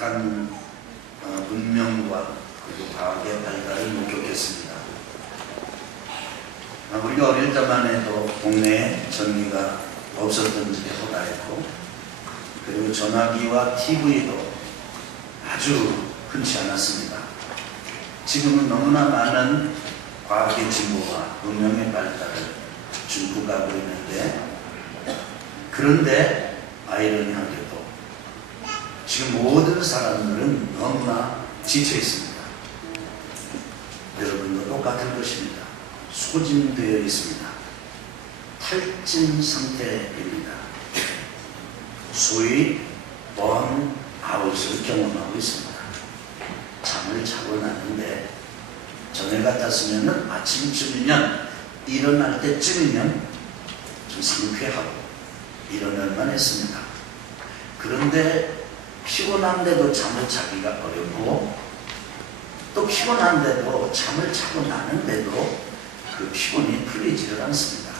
급격한 문명과 그리고 과학의 발달을 목격했습니다. 우리가 어릴 때만 해도 동네에 전기가 없었던 집에 허다했고, 그리고 전화기와 TV도 아주 흔치 않았습니다. 지금은 너무나 많은 과학의 진보와 문명의 발달을 중국하고 있는데, 그런데 아이러니하게도 지금 모든 사람들은 너무나 지쳐 있습니다. 여러분도 똑같을 것입니다. 소진되어 있습니다. 탈진 상태입니다. 소위 번아웃을 경험하고 있습니다. 잠을 자고 나는데 저녁 같았으면 아침쯤이면 일어날 때쯤이면 좀 상쾌하고 일어날만 했습니다. 그런데 피곤한데도 잠을 자기가 어렵고, 또 피곤한데도 잠을 자고 나는데도 그 피곤이 풀리지를 않습니다.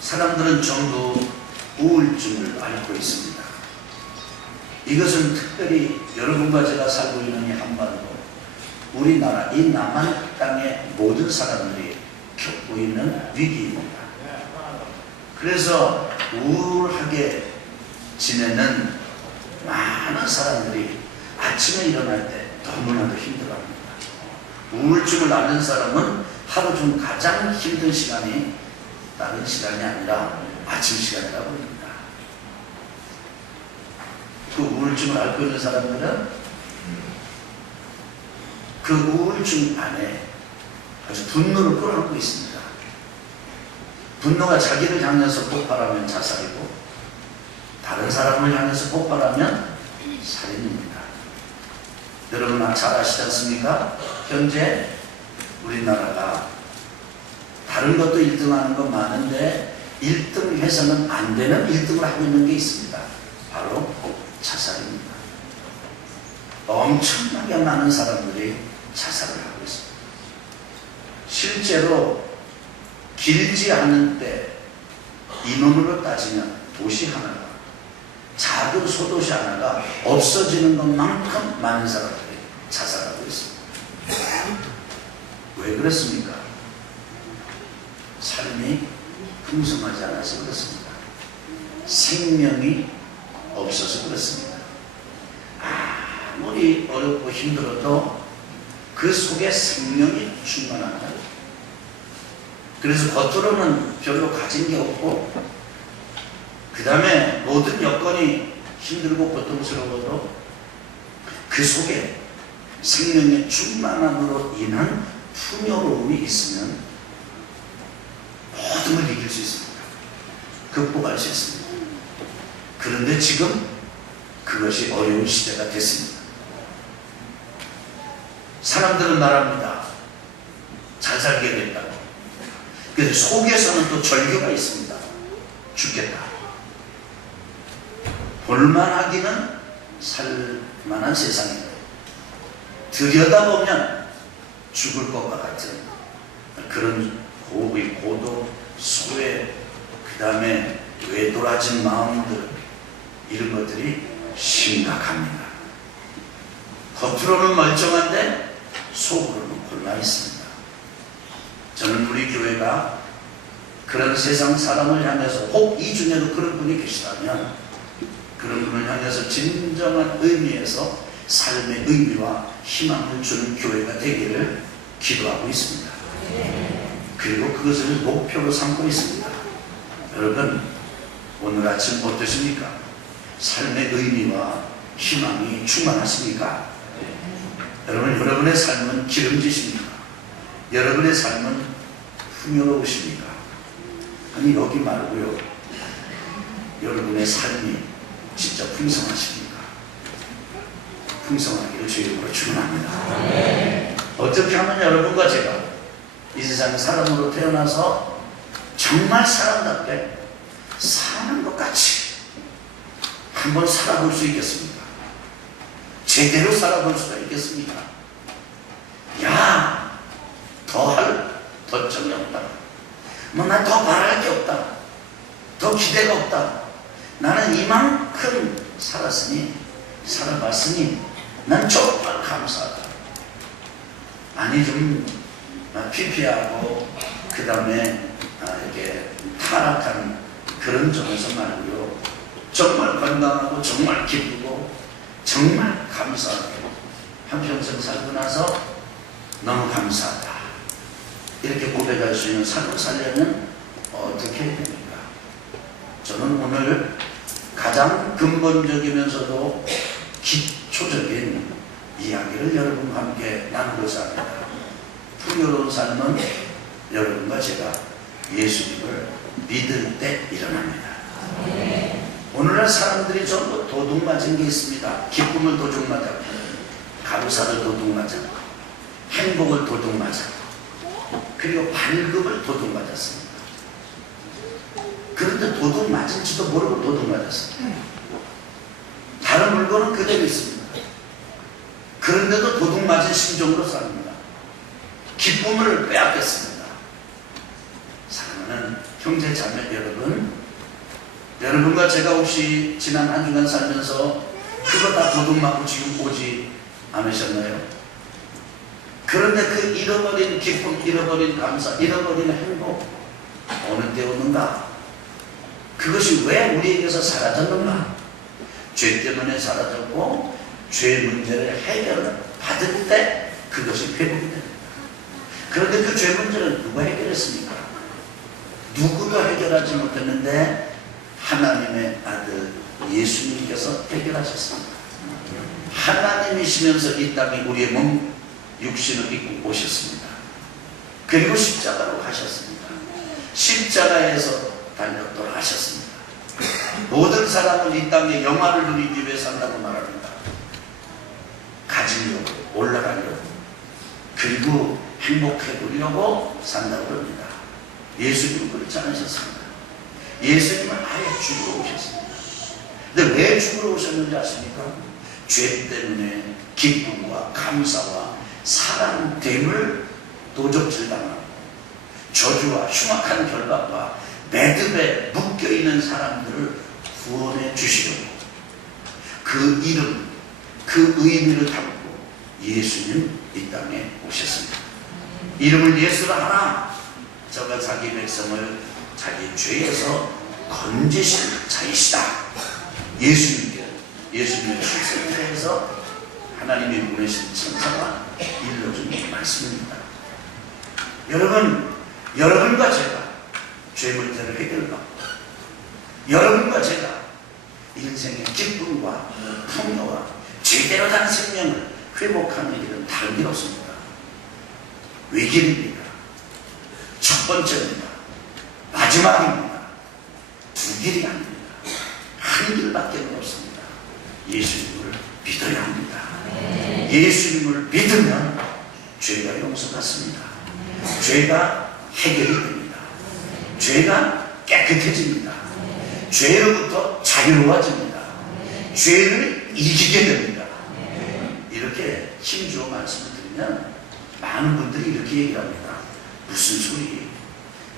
사람들은 전부 우울증을 앓고 있습니다. 이것은 특별히 여러분과 제가 살고 있는 이 한반도, 우리나라 이 남한 땅의 모든 사람들이 겪고 있는 위기입니다. 그래서 우울하게 지내는 많은 사람들이 아침에 일어날 때 너무나도 힘들어합니다. 우울증을 앓는 사람은 하루 중 가장 힘든 시간이 다른 시간이 아니라 아침 시간이라고 합니다. 그 우울증을 앓고 있는 사람들은 그 우울증 안에 아주 분노를 끌어안고 있습니다. 분노가 자기를 향해서 폭발하면 자살이고, 다른 사람을 향해서 폭발하면 살인입니다. 여러분 잘 아시지 않습니까? 현재 우리나라가 다른 것도 1등하는 건 많은데 1등 해서는 안 되는 1등을 하고 있는 게 있습니다. 바로 자살입니다. 엄청나게 많은 사람들이 자살을 하고 있습니다. 실제로 길지 않은 때 인원으로 따지면 도시 하나가, 작은 소도시 하나가 없어지는 것만큼 많은 사람들이 자살하고 있습니다. 왜 그렇습니까? 삶이 풍성하지 않아서 그렇습니다. 생명이 없어서 그렇습니다. 아무리 어렵고 힘들어도 그 속에 생명이 충만합니다. 그래서 겉으로는 별로 가진 게 없고, 그 다음에 모든 여건이 힘들고 고통스러워도 그 속에 생명의 충만함으로 인한 풍요로움이 있으면 모든 걸 이길 수 있습니다. 극복할 수 있습니다. 그런데 지금 그것이 어려운 시대가 됐습니다. 사람들은 말합니다. 잘 살게 됐다고. 그런데 속에서는 또 절규가 있습니다. 죽겠다. 볼만하기는 살만한 세상입니다. 들여다보면 죽을 것과 같은 그런 고도, 소외, 그 다음에 외돌아진 마음들, 이런 것들이 심각합니다. 겉으로는 멀쩡한데 속으로는 골마 있습니다. 저는 우리 교회가 그런 세상 사람을 향해서, 혹 이 중에도 그런 분이 계시다면 그런 분을 향해서 진정한 의미에서 삶의 의미와 희망을 주는 교회가 되기를 기도하고 있습니다. 그리고 그것을 목표로 삼고 있습니다. 여러분, 오늘 아침 어떠십니까? 삶의 의미와 희망이 충만하십니까? 여러분, 여러분의 삶은 기름지십니까? 여러분의 삶은 풍요로우십니까? 아니, 여기 말고요, 여러분의 삶이 진짜 풍성하십니까? 풍성하기를 주님으로 축원합니다. 어떻게 하면 여러분과 제가 이 세상에 사람으로 태어나서 정말 사람답게 사는 것 같이 한번 살아볼 수 있겠습니까? 제대로 살아볼 수가 있겠습니까? 야, 더 정이 없다. 난 더 바랄 게 없다. 더 기대가 없다. 나는 이만큼 살았으니 살아봤으니 난 정말 감사하다. 아니 좀 피폐하고 그 다음에 이렇게 타락한 그런 점에서 말고요, 정말 건강하고 정말 기쁘고 정말 감사하고 한평생 살고 나서 너무 감사하다, 이렇게 고백할 수 있는 삶을 살려면 어떻게 해야 됩니까? 저는 오늘 가장 근본적이면서도 기초적인 이야기를 여러분과 함께 나누고자 합니다. 풍요로운 삶은 여러분과 제가 예수님을 믿을 때 일어납니다. 오늘날 사람들이 전부 도둑맞은 게 있습니다. 기쁨을 도둑맞았고, 가부사를 도둑맞았고, 행복을 도둑맞았고, 그리고 발급을 도둑맞았습니다. 그런데 도둑맞은지도 모르고 도둑맞았습니다. 다른 물건은 그대로 있습니다. 그런데도 도둑맞은 심정으로 삽니다. 기쁨을 빼앗겼습니다. 사랑하는 형제 자매 여러분, 여러분과 제가 혹시 지난 한 주간 살면서 그거 다 도둑맞고 지금 오지 않으셨나요? 그런데 그 잃어버린 기쁨, 잃어버린 감사, 잃어버린 행복 어느 때 오는가? 그것이 왜 우리에게서 사라졌는가? 죄 때문에 사라졌고, 죄 문제를 해결받을 때 그것이 회복이 됩니다. 그런데 그 죄 문제를 누가 해결했습니까? 누구도 해결하지 못했는데 하나님의 아들 예수님께서 해결하셨습니다. 하나님이시면서 이 땅에 우리의 몸 육신을 입고 오셨습니다. 그리고 십자가로 가셨습니다. 십자가에서 달려 돌아가셨습니다. 모든 사람은 이 땅에 영화를 누리기 위해 산다고 말합니다. 가지려고, 올라가려고, 그리고 행복해 보려고 산다고 합니다. 예수님은 그렇지 않으셨습니다. 예수님은 아예 죽으러 오셨습니다. 근데 왜 죽으러 오셨는지 아십니까? 죄 때문에 기쁨과 감사와 사랑됨을 도적질당하고 저주와 흉악한 결박과 매듭에 묶여있는 사람들을 구원해 주시려고 그 이름, 그 의미를 담고 예수님 이 땅에 오셨습니다. 이름을 예수라 하나, 저가 자기 백성을 자기 죄에서 건지실 자이시다. 예수님의 출생에서 하나님이 보내신 천사가 일러준 말씀입니다. 여러분과 제가 죄 문제를 해결받고, 여러분과 제가 인생의 기쁨과 풍요와 제대로 된 생명을 회복하는 일은 다른 일 없습니다. 외길입니다. 첫 번째입니다. 마지막입니다. 두 길이 아닙니다. 한 길밖에 없습니다. 예수님을 믿어야 합니다. 예수님을 믿으면 죄가 용서받습니다. 죄가 해결이 됩니다. 죄가 깨끗해집니다. 죄로부터 자유로워집니다. 죄를 이기게 됩니다. 이렇게 힘주어 말씀을 드리면 많은 분들이 이렇게 얘기합니다. 무슨 소리?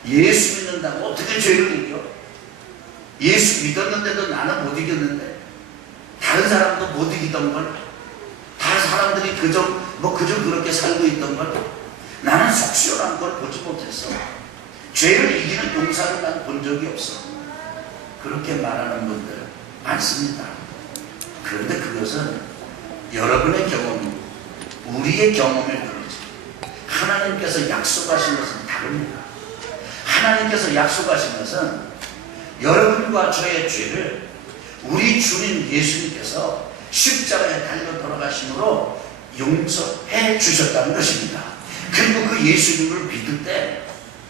예수 믿는다고 어떻게 죄를 이겨? 예수 믿었는데도 나는 못 이겼는데, 다른 사람도 못 이기던 걸, 다른 사람들이 그저 그렇게 살고 있던 걸 나는 속시원한 걸 보지 못했어. 죄를 이기는 용사를 난 본 적이 없어. 그렇게 말하는 분들 많습니다. 그런데 그것은 여러분의 경험, 우리의 경험일 뿐이지 하나님께서 약속하신 것은 다릅니다. 하나님께서 약속하신 것은 여러분과 저의 죄를 우리 주님 예수님께서 십자가에 달려 돌아가심으로 용서해 주셨다는 것입니다. 그리고 그 예수님을 믿을 때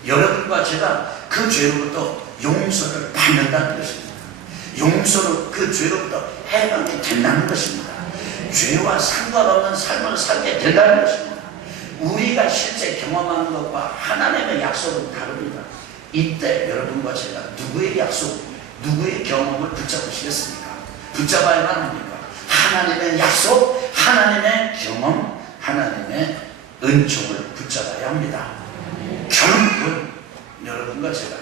여러분과 제가 그 죄로부터 용서를 받는다는 것입니다. 용서로 그 죄로부터 해방이 된다는 것입니다. 죄와 상관없는 삶을 살게 된다는 것입니다. 우리가 실제 경험하는 것과 하나님의 약속은 다릅니다. 이때 여러분과 제가 누구의 약속, 누구의 경험을 붙잡으시겠습니까? 붙잡아야만 합니까? 하나님의 약속, 하나님의 경험, 하나님의 은총을 붙잡아야 합니다. 결국은 여러분과 제가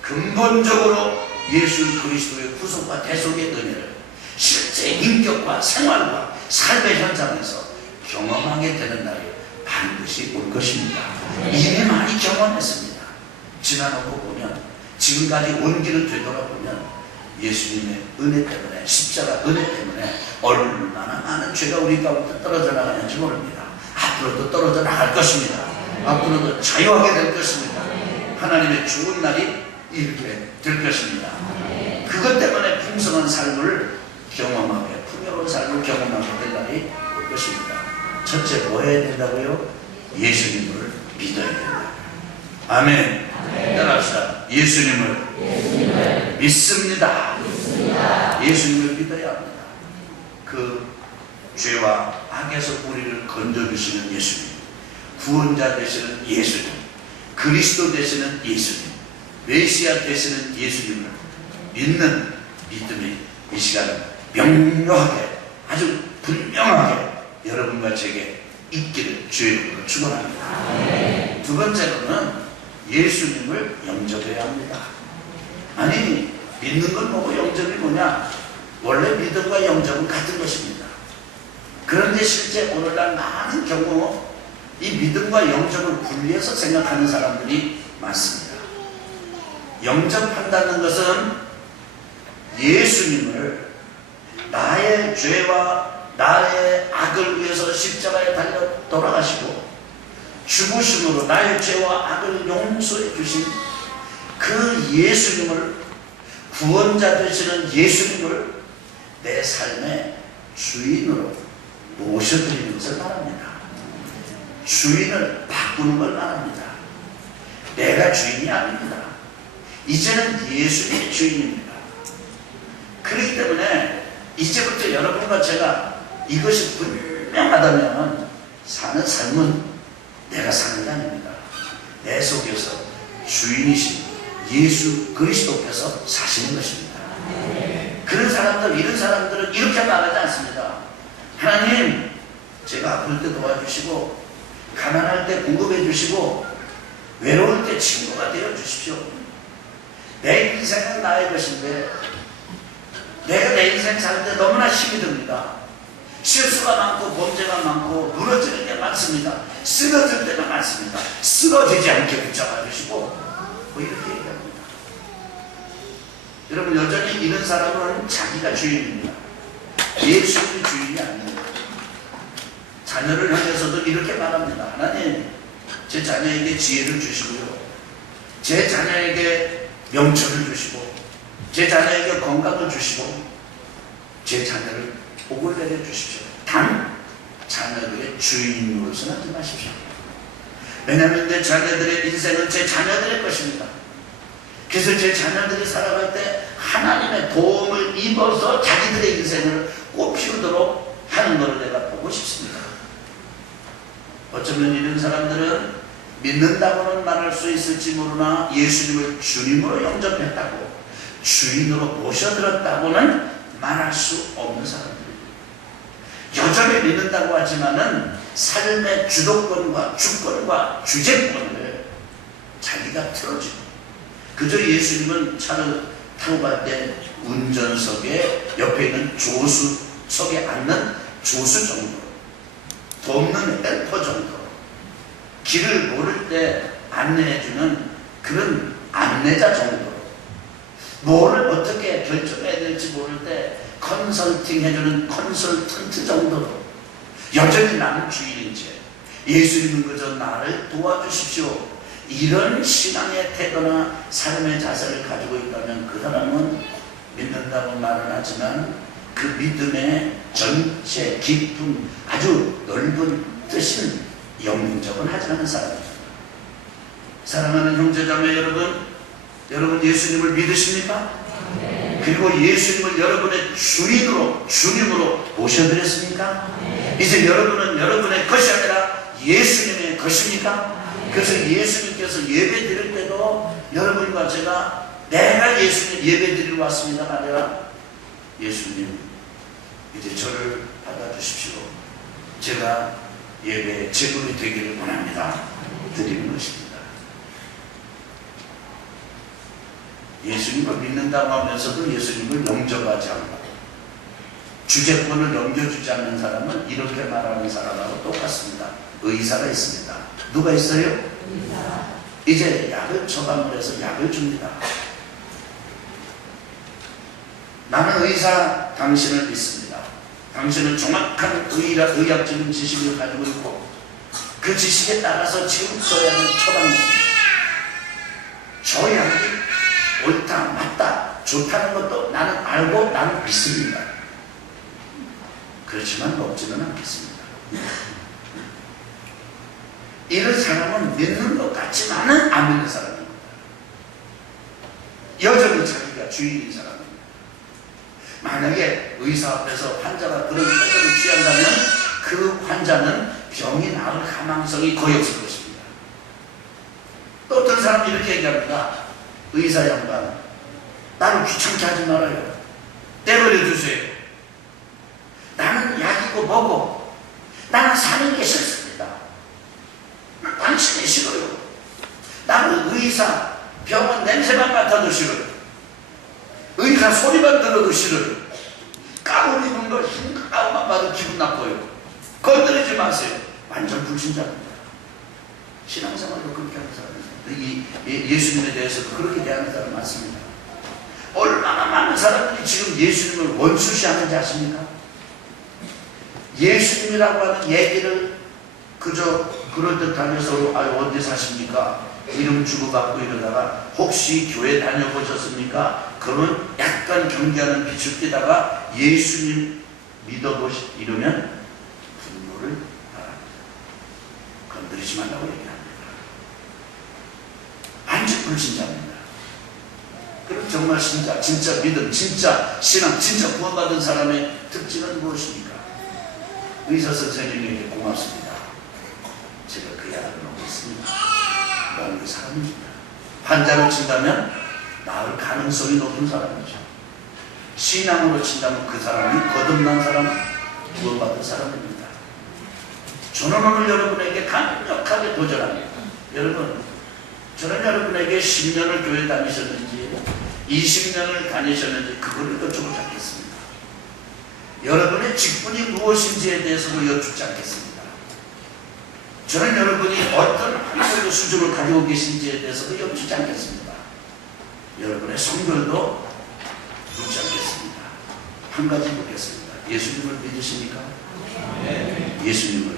근본적으로 예수 그리스도의 구속과 대속의 은혜를 실제 인격과 생활과 삶의 현장에서 경험하게 되는 날이 반드시 올 것입니다. 이미 많이 경험했습니다. 지나놓고 보면, 지금까지 온 길을 되돌아보면 예수님의 은혜 때문에, 십자가 은혜 때문에 얼마나 많은 죄가 우리 가운데 떨어져 나가는지 모릅니다. 앞으로도 떨어져 나갈 것입니다. 앞으로도 자유하게 될 것입니다. 하나님의 좋은 날이 이렇게 될 것입니다. 그것 때문에 풍성한 삶을 경험하게, 풍요로운 삶을 경험하게 될 날이 올 것입니다. 첫째, 뭐 해야 된다고요? 예수님을 믿어야 된다. 아멘. 따라합시다. 예수님을 믿습니다. 예수님을 믿어야 합니다. 그 죄와 악에서 우리를 건져주시는 예수님, 구원자 되시는 예수님, 그리스도 되시는 예수님, 메시아 되시는 예수님을 믿는 믿음이 이 시간 명료하게, 아주 분명하게 여러분과 제게 있기를 주의 이름으로 축원합니다. 두 번째로는 예수님을 영접해야 합니다. 아니, 믿는 건 뭐고 영접이 뭐냐? 원래 믿음과 영접은 같은 것입니다. 그런데 실제 오늘날 많은 경우 이 믿음과 영접을 분리해서 생각하는 사람들이 많습니다. 영접한다는 것은 예수님을 나의 죄와 나의 악을 위해서 십자가에 달려 돌아가시고 죽으심으로 나의 죄와 악을 용서해 주신 그 예수님을, 구원자 되시는 예수님을 내 삶의 주인으로 모셔드리는 것을 말합니다. 주인을 바꾸는 걸 말합니다. 내가 주인이 아닙니다. 이제는 예수님이 주인입니다. 그렇기 때문에 이제부터 여러분과 제가 이것이 분명하다면 사는 삶은 내가 사는 게 아닙니다. 내 속에서 주인이신 예수 그리스도께서 사시는 것입니다. 그런 사람들, 이런 사람들은 이렇게 말하지 않습니다. 하나님, 제가 아플 때 도와주시고, 가난할 때 공급해 주시고, 외로울 때 친구가 되어 주십시오. 내 인생은 나의 것인데 내가 내 인생 사는데 너무나 힘이 듭니다. 실수가 많고 범죄가 많고 무너지는 게 많습니다. 쓰러질 때가 많습니다. 쓰러지지 않게 붙잡아 주시고, 뭐 이렇게 얘기합니다. 여러분, 여전히 이런 사람은 자기가 주인입니다. 예수님이 주인이 아닙니다. 자녀를 향해서도 이렇게 말합니다. 하나님, 제 자녀에게 지혜를 주시고요, 제 자녀에게 명철을 주시고, 제 자녀에게 건강을 주시고, 제 자녀를 복을 내려 주십시오. 단 자녀들의 주인으로서는 하지 마십시오. 왜냐하면 내 자녀들의 인생은 제 자녀들의 것입니다. 그래서 제 자녀들이 살아갈 때 하나님의 도움을 입어서 자기들의 인생을 꽃피우도록 하는 것을 내가 보고 싶습니다. 어쩌면 이런 사람들은 믿는다고는 말할 수 있을지 모르나 예수님을 주님으로 영접했다고, 주인으로 모셔들었다고는 말할 수 없는 사람들입니다. 여전히 믿는다고 하지만은 삶의 주도권과 주권과 주재권을 자기가 틀어주고, 그저 예수님은 차를 타고 갈 때 운전석에 옆에 있는 조수석에 앉는 조수 정도, 돕는 헬퍼 정도, 길을 모를 때 안내해주는 그런 안내자 정도, 뭐를 어떻게 결정해야 될지 모를 때 컨설팅 해주는 컨설턴트 정도로 여전히 나는 주인인지, 예수님은 그저 나를 도와주십시오, 이런 신앙의 태도나 삶의 자세를 가지고 있다면 그 사람은 믿는다고 말은 하지만 그 믿음의 전체 깊은 아주 넓은 뜻은 영접은 하지 않는 사람입니다. 사랑하는 형제자매 여러분 예수님을 믿으십니까? 그리고 예수님을 여러분의 주인으로, 주님으로 모셔드렸습니까? 이제 여러분은 여러분의 것이 아니라 예수님의 것입니까? 그래서 예수님께서 예배 드릴 때도 여러분과 제가 내가 예수님 예배 드리러 왔습니다가 아니라, 예수님 이제 저를 받아주십시오, 제가 예배의 제물이 되기를 원합니다, 드리는 것입니다. 예수님을 믿는다고 하면서도 예수님을 영접하지 않고 주재권을 넘겨주지 않는 사람은 이렇게 말하는 사람하고 똑같습니다. 의사가 있습니다. 누가 있어요? 의사. 이제 약을 처방을 해서 약을 줍니다. 나는 의사, 당신을 믿습니다. 당신은 정확한 의학적인 지식을 가지고 있고 그 지식에 따라서 지금 써야 하는 처방입니다. 저 약이 옳다, 맞다, 좋다는 것도 나는 알고 나는 믿습니다. 그렇지만 먹지는 않겠습니다. 이런 사람은 믿는 것 같지만은 안 믿는 사람입니다. 여전히 자기가 주인인 사람입니다. 만약에 의사 앞에서 환자가 그런 태도를 취한다면 그 환자는 병이 나을 가망성이 거의 없을 것입니다. 또 어떤 사람이 이렇게 얘기합니다. 의사 양반, 나를 귀찮게 하지 말아요. 떼버려 주세요. 나는 약이고 뭐고 나는 사는 게 싫습니다. 당신이 싫어요. 나는 의사, 병원 냄새만 맡아도 싫어요. 의사 소리만 들어도 싫어요. 까불이는 거 힘까만 봐도 기분 나빠요. 건드리지 마세요. 완전 불신자입니다. 신앙생활도 그렇게 하는 사람입니다. 예수님에 대해서 그렇게 대하는 사람 많습니다. 얼마나 많은 사람들이 지금 예수님을 원수시하는지 아십니까? 예수님이라고 하는 얘기를 그저 그럴듯하게 서로 어디 사십니까? 이름 주고받고 이러다가 혹시 교회 다녀보셨습니까? 그러면 약간 경계하는 빛을 띠다가 예수님 이러면 분노를 바랍니다. 건드리지 말라고 얘기합니다. 완전 불신자입니다. 그럼 정말 진짜 믿음, 진짜 신앙, 진짜 구원받은 사람의 특징은 무엇입니까? 의사 선생님에게 고맙습니다. 제가 그 약을 먹겠습니다. 먹는 사람입니다. 환자로 친다면 나을 가능성이 높은 사람이죠. 신앙으로 친다면 그 사람이 거듭난 사람, 구원받은 사람입니다. 저는 오늘 여러분에게 강력하게 도전합니다. 여러분, 저는 여러분에게 10년을 교회 다니셨는지 20년을 다니셨는지 그걸 여쭈지 않겠습니다. 여러분의 직분이 무엇인지에 대해서도 여쭙지 않겠습니다. 저는 여러분이 어떤 학교 수준을 가지고 계신지에 대해서도 여쭈지 않겠습니다. 여러분의 성별도 묻지 않겠습니다. 한 가지 묻겠습니다. 예수님을 믿으십니까? 네. 예수님을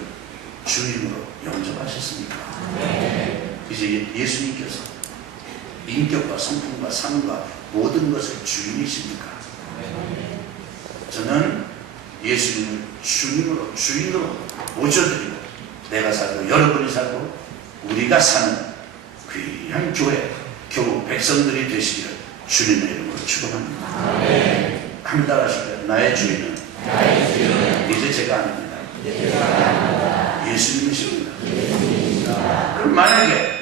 주님으로 영접하셨습니까? 네. 이제 예수님께서 인격과 성품과 삶과 모든 것을 주인이십니까? 네. 저는 예수님을 주인으로 모셔드리고 내가 살고 여러분이 살고 우리가 사는 귀한 교회, 교우 백성들이 되시기를 주님의 이름으로 축원합니다. 네. 감당하시고요. 나의 주인은 이제 제가 아닙니다. 예수님이십니다. 그럼 만약에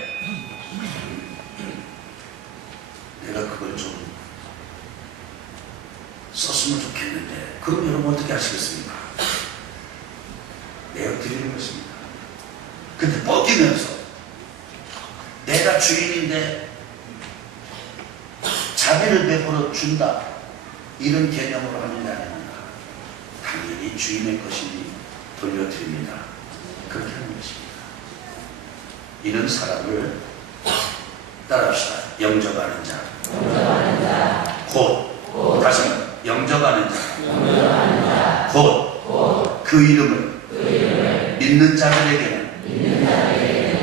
내가 그걸 좀 썼으면 좋겠는데 그럼 여러분 어떻게 하시겠습니까? 내어드리는 것입니다. 근데 뻗기면서 내가 주인인데 자비를 베풀어 준다 이런 개념으로 하는 게 아닙니다. 당연히 주인의 것이니 돌려드립니다. 그렇게 하는 것입니다. 이런 사람을 따라합시다. 영접하는 자. 곧 다시 영접하는 자. 곧 그 이름을 믿는 자들에게는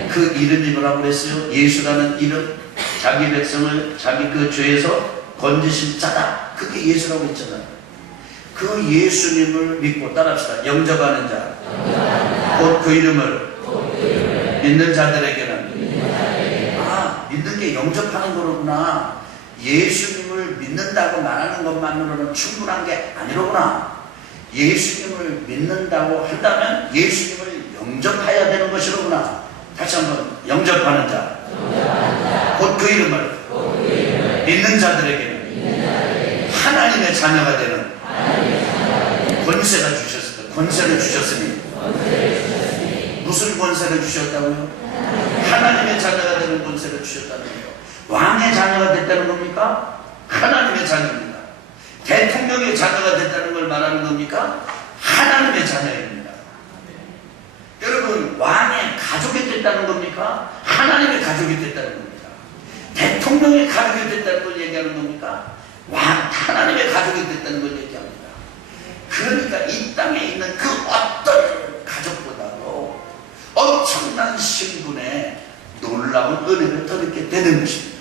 그 이름이 뭐라고 그랬어요? 예수라는 이름, 자기 백성을 자기 그 죄에서 건지신 자다. 그게 예수라고 했잖아요. 그 예수님을 믿고 따라합시다. 영접하는 자. 곧 그 이름을 믿는 자들에게는 믿는 게 영접하는 거로구나. 예수님을 믿는다고 말하는 것만으로는 충분한 게 아니로구나. 예수님을 믿는다고 한다면 예수님을 영접해야 되는 것이로구나. 다시 한번 영접하는 자. 곧 그 이름을 믿는 자들에게는 하나님의 자녀가 되는 권세가 주셨습니다. 권세를 주셨으니 무슨 권세를 주셨다고요? 하나님의 자녀가 되는 권세를 주셨다는 거예요. 왕의 자녀가 됐다는 겁니까? 하나님의 자녀입니다. 대통령의 자녀가 됐다는 걸 말하는 겁니까? 하나님의 자녀입니다. 여러분, 왕의 가족이 됐다는 겁니까? 하나님의 가족이 됐다는 겁니다. 대통령의 가족이 됐다는 걸 얘기하는 겁니까? 하나님의 가족이 됐다는 걸 얘기합니다. 그러니까 이 땅에 있는 그 어떤 가족보다도 엄청난 신분의 놀라운 은혜를 얻게 되는 것입니다.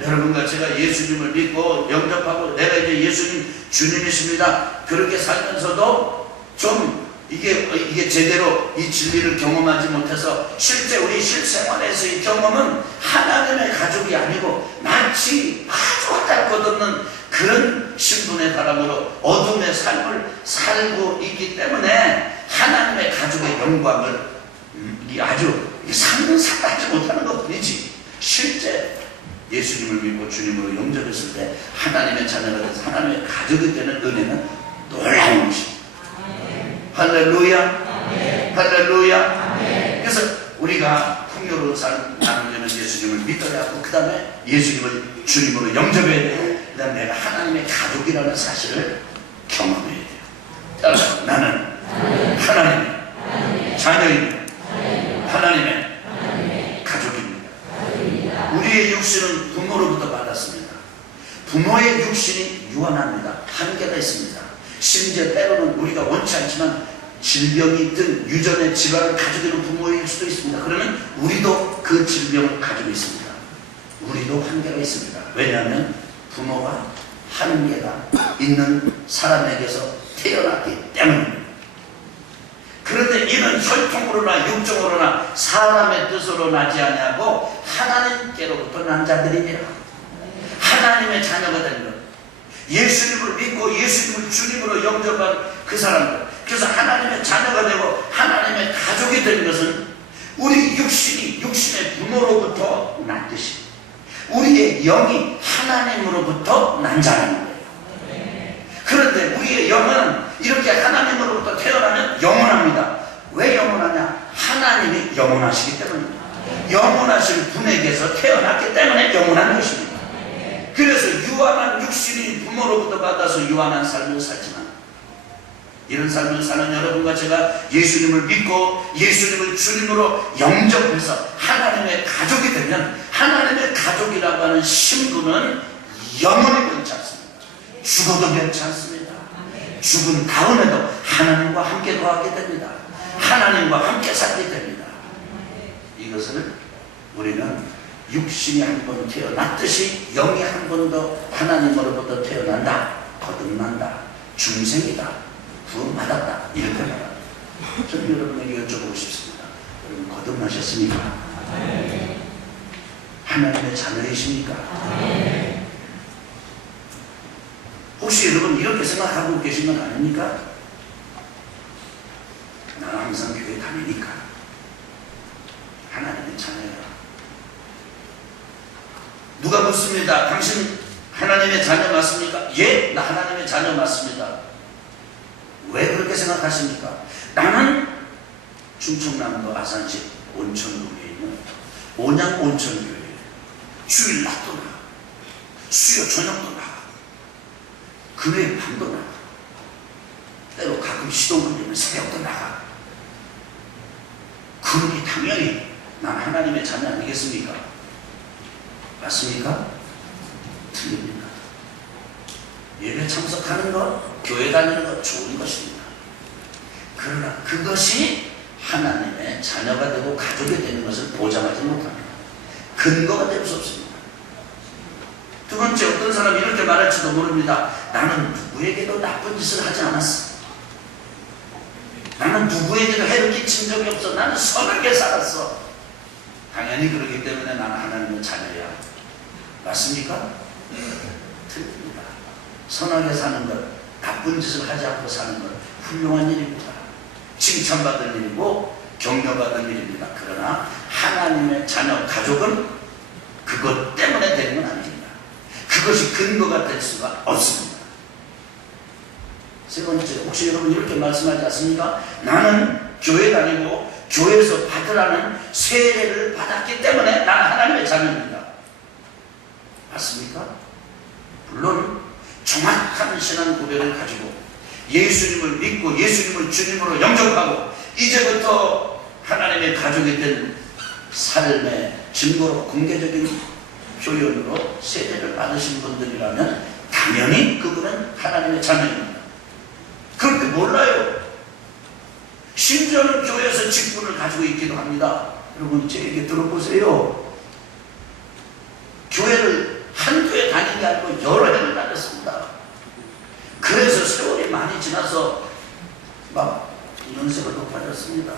여러분과 제가 예수님을 믿고 영접하고 내가 이제 예수님 주님이십니다. 그렇게 살면서도 좀 이게 제대로 이 진리를 경험하지 못해서 실제 우리 실생활에서의 경험은 하나님의 가족이 아니고 마치 아주 까짓없는 그런 신분의 사람으로 어둠의 삶을 살고 있기 때문에 하나님의 가족의 영광을 아주 상상하지 못하는 것 뿐이지, 실제 예수님을 믿고 주님으로 영접했을 때 하나님의 자녀가 돼서 하나님의 가족이 되는 은혜는 놀라운 것입니다. 할렐루야. 할렐루야. 그래서 우리가 풍요로운 삶을 나누려면 예수님을 믿어야 하고, 그 다음에 예수님을 주님으로 영접해야 돼요. 그 다음에 내가 하나님의 가족이라는 사실을 경험해야 돼요. 따라서 나는 하나님의 자녀입니다. 하나님의 가족입니다. 우리의 육신은 부모로부터 받았습니다. 부모의 육신이 유한합니다. 한계가 있습니다. 심지어 때로는 우리가 원치 않지만 질병이 있든 유전의 질환을 가지고 있는 부모일 수도 있습니다. 그러면 우리도 그 질병을 가지고 있습니다. 우리도 한계가 있습니다. 왜냐하면 부모가 한계가 있는 사람에게서 태어났기 때문입니다. 그런데 이는 혈통으로나 육정으로나 사람의 뜻으로 나지 아니하고 하나님께로부터 난 자들이니라. 하나님의 자녀가 되는 것, 예수님을 믿고 예수님을 주님으로 영접한 그 사람들, 그래서 하나님의 자녀가 되고 하나님의 가족이 되는 것은 우리 육신의 부모로부터 났듯이 우리의 영이 하나님으로부터 난 자라는 거예요. 그런데 우리의 영은 이렇게 하나님으로부터 태어나면 영원합니다. 왜 영원하냐? 하나님이 영원하시기 때문입니다. 영원하신 분에게서 태어났기 때문에 영원한 것입니다. 그래서 유한한 육신이 부모로부터 받아서 유한한 삶을 살지만, 이런 삶을 사는 여러분과 제가 예수님을 믿고 예수님을 주님으로 영접해서 하나님의 가족이 되면 하나님의 가족이라고 하는 신분은 영원히 변치 않습니다. 죽어도 변치 않습니다. 죽은 다음에도 하나님과 함께 거하게 됩니다. 하나님과 함께 살게 됩니다. 이것을 우리는 육신이 한 번 태어났듯이 영이 한 번 더 하나님으로부터 태어난다, 거듭난다, 중생이다, 구원받았다, 이렇게 말합니다. 저는 여러분에게 여쭤보고 싶습니다. 여러분 거듭나셨습니까? 하나님의 자녀이십니까? 혹시 여러분 이렇게 생각하고 계신 건 아닙니까? 나는 항상 교회 다니니까 하나님의 자녀야. 누가 묻습니다. 당신 하나님의 자녀 맞습니까? 예, 나 하나님의 자녀 맞습니다. 왜 그렇게 생각하십니까? 나는 충청남도 아산시 온천동에 있는 온양온천교회 주일 낮도 나가, 수요 저녁도 나가, 금요일 밤도 나가, 때로 가끔 시동 걸리면 새벽도 나가. 그러니 당연히 난 하나님의 자녀 아니겠습니까? 맞습니까? 틀립니다. 예배 참석하는 것, 교회 다니는 것 좋은 것입니다. 그러나 그것이 하나님의 자녀가 되고 가족이 되는 것을 보장하지 못합니다. 근거가 될 수 없습니다. 두 번째, 어떤 사람이 이렇게 말할지도 모릅니다. 나는 누구에게도 나쁜 짓을 하지 않았어. 나는 누구에게도 해를 끼친 적이 없어. 나는 선하게 살았어. 당연히 그러기 때문에 나는 하나님의 자녀야. 맞습니까? 틀립니다. 선하게 사는 것, 나쁜 짓을 하지 않고 사는 것 훌륭한 일입니다. 칭찬받을 일이고 격려받을 일입니다. 그러나 하나님의 자녀, 가족은 그것 때문에 되는 건 아닙니다. 그것이 근거가 될 수가 없습니다. 세 번째, 혹시 여러분 이렇게 말씀하지 않습니까? 나는 교회 다니고 교회에서 받으라는 세례를 받았기 때문에 나는 하나님의 자녀입니다. 맞습니까? 물론 정확한 신앙 고백을 가지고 예수님을 믿고 예수님을 주님으로 영접하고 이제부터 하나님의 가족이 된 삶의 증거로 공개적인 표현으로 세례를 받으신 분들이라면 당연히 그분은 하나님의 자녀입니다. 그런데 몰라요. 심지어는 교회에서 직분을 가지고 있기도 합니다. 여러분 제 얘기 들어보세요. 교회를 한 교회 다닌 게 아니고 여러 해를 다녔습니다. 그래서 세월이 많이 지나서 막 연세가 높아졌습니다.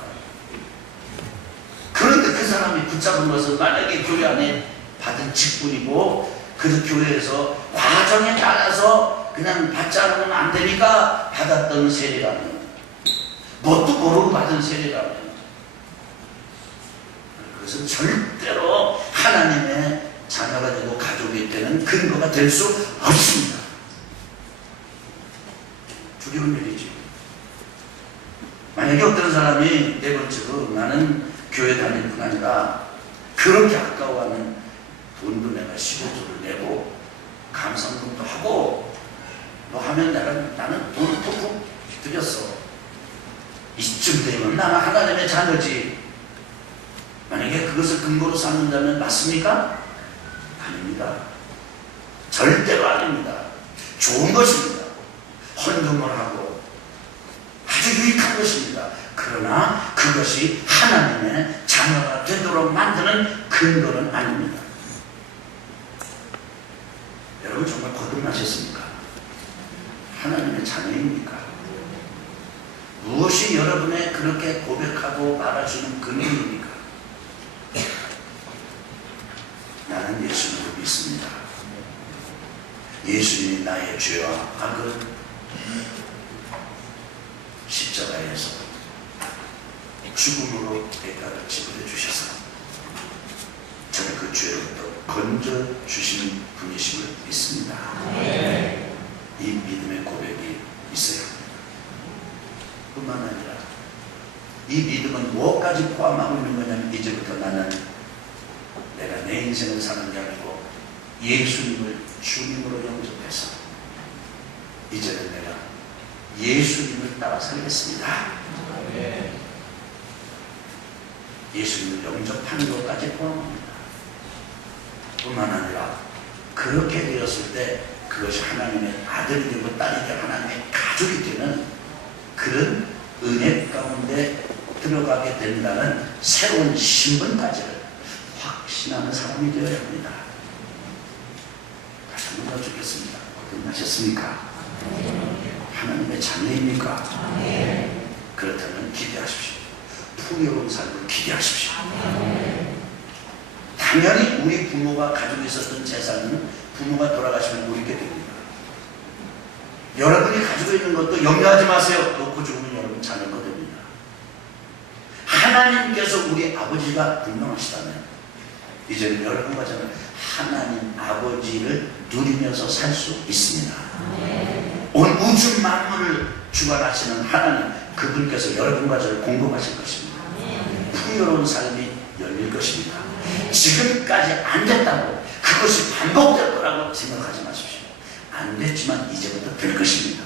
그런데 그 사람이 붙잡은 것은 만약에 교회 안에 받은 직분이고 그 교회에서 과정에 따라서 그냥 받지 않으면 안 되니까 받았던 세례라면, 뭣도 모르고 받은 세례라면 그것은 절대로 하나님의 자녀가 되고 가족이 되는 근거가 될 수 없습니다. 두려운 일이죠. 만약에 어떤 사람이 네 번째로 나는 교회 다닐 뿐 아니라 그렇게 아까워하는 돈도 내가 15조를 내고 감상금도 하고 뭐 하면 나는 돈을 푹푹 들였어. 이쯤 되면 나는 하나님의 자녀지. 만약에 그것을 근거로 삼는다면 맞습니까? 아닙니다. 절대로 아닙니다. 좋은 것입니다. 헌금을 하고 아주 유익한 것입니다. 그러나 그것이 하나님의 자녀가 되도록 만드는 근거는 아닙니다. 여러분 정말 거듭나셨습니까? 하나님의 자녀입니까? 무엇이 여러분의 그렇게 고백하고 말하시는 근원입니까? 나는 예수님을 믿습니다. 예수님이 나의 죄와 악을 십자가에서 죽음으로 대가를 지불해 주셔서 저는 그 죄로부터 건져 주시는 분이심을 믿습니다. 이 믿음의 고백이 있어야 합니다. 뿐만 아니라 이 믿음은 무엇까지 포함하고 있는 거냐면 이제부터 나는 내가 내 인생을 사는 게 아니고 예수님을 주님으로 영접해서 이제는 내가 예수님을 따라 살겠습니다. 예수님을 영접하는 것까지 포함합니다. 뿐만 아니라 그렇게 되었을 때 그것이 하나님의 아들이 되고 딸이 되고 하나님의 가족이 되는 그런 은혜 가운데 들어가게 된다는 새로운 신분까지를 확신하는 사람이 되어야 합니다. 다시 한번 더 듣겠습니다. 거듭나셨습니까? 하나님의 자녀입니까? 그렇다면 기대하십시오. 풍요로운 삶을 기대하십시오. 당연히 우리 부모가 가지고 있었던 재산은 부모가 돌아가시면 우리께 됩니다. 여러분이 가지고 있는 것도 염려하지 마세요. 놓고 죽으면 여러분 자녀가 됩니다. 하나님께서 우리 아버지가 분명하시다면 이제는 여러분과 저는 하나님 아버지를 누리면서 살 수 있습니다. 온 우주 만물을 주관하시는 하나님, 그분께서 여러분과 저를 공급하실 것입니다. 풍요로운 삶이 열릴 것입니다. 지금까지 안 됐다고 그것이 반복될 거라고 생각하지 마십시오. 안 됐지만 이제부터 될 것입니다.